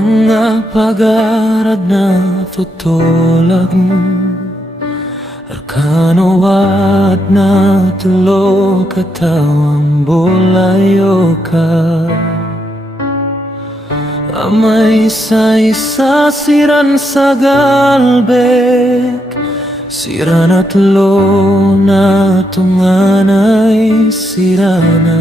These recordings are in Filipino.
mga pagarad na tutulog Arkanowat na tulo katawang bulayo ka Amay isa-isa siran sa galbek Sira na tulo na tunganay sirana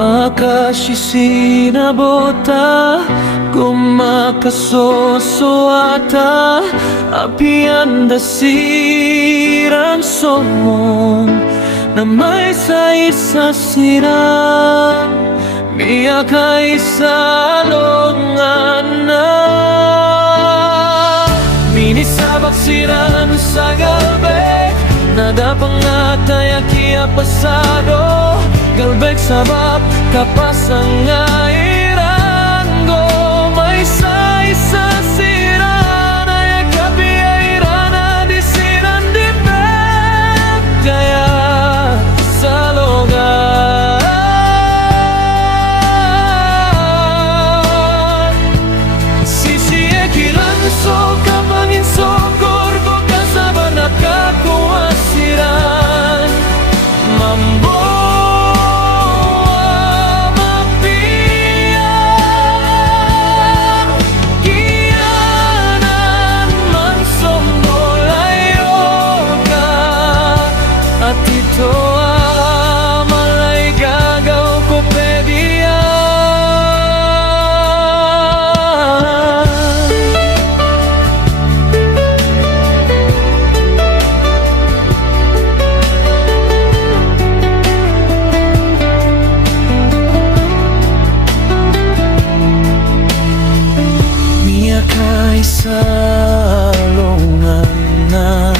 Makasisina bota Kumakasosoata Apian da sirang somong Na may sa isa sirang Miyaka isa longan na Minisabak siran sa galbek Nada pangatay akia pasado Galbek sabab kapasangairan go May sa-isa siran Ay kapiairan na di siran di beb Kaya sa logan Sisiekiran so kapangin so Korbo kasaban at kakuasiran Mambo sa longan na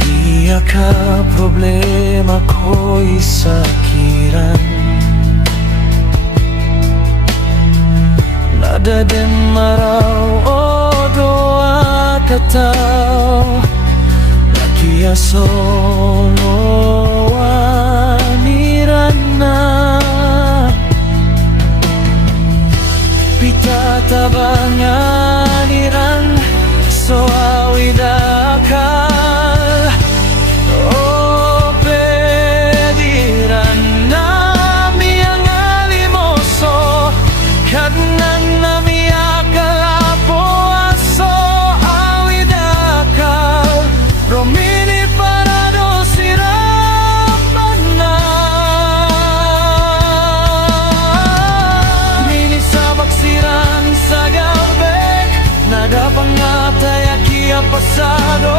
Iya ka problema ko'y sakiran Nada din maraw o doa kataw Nakiasono waniran na Pitatabangan iran so awidakal O pediran nami ang alimoso Kadnan nami akalapo aso awidakal Romini parado sirapan na Minisabak siran sa galbek Nada pangatay akia pasado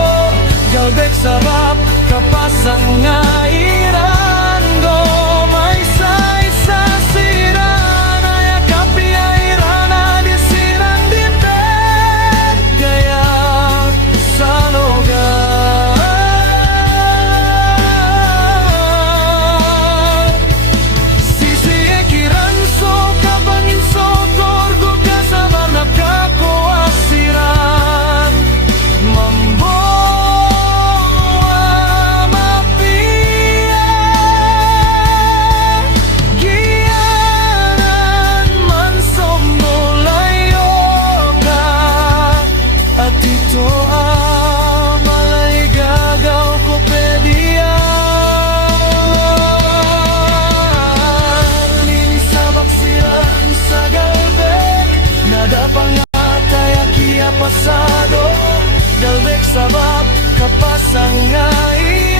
Galbek sabab kapasangairan go May sa-isa siran Ay kapiairan na di siran din bed Gaya sa logan Sisiekiran so kapangin so Korgo kasabar na kakuasiran Mambo mapia Giyanan man somulayo ka At ito malay gagaw ko pediya Ninisabak siran sa galbek Nada pangatay akia pasado Galbek sabab kapasangay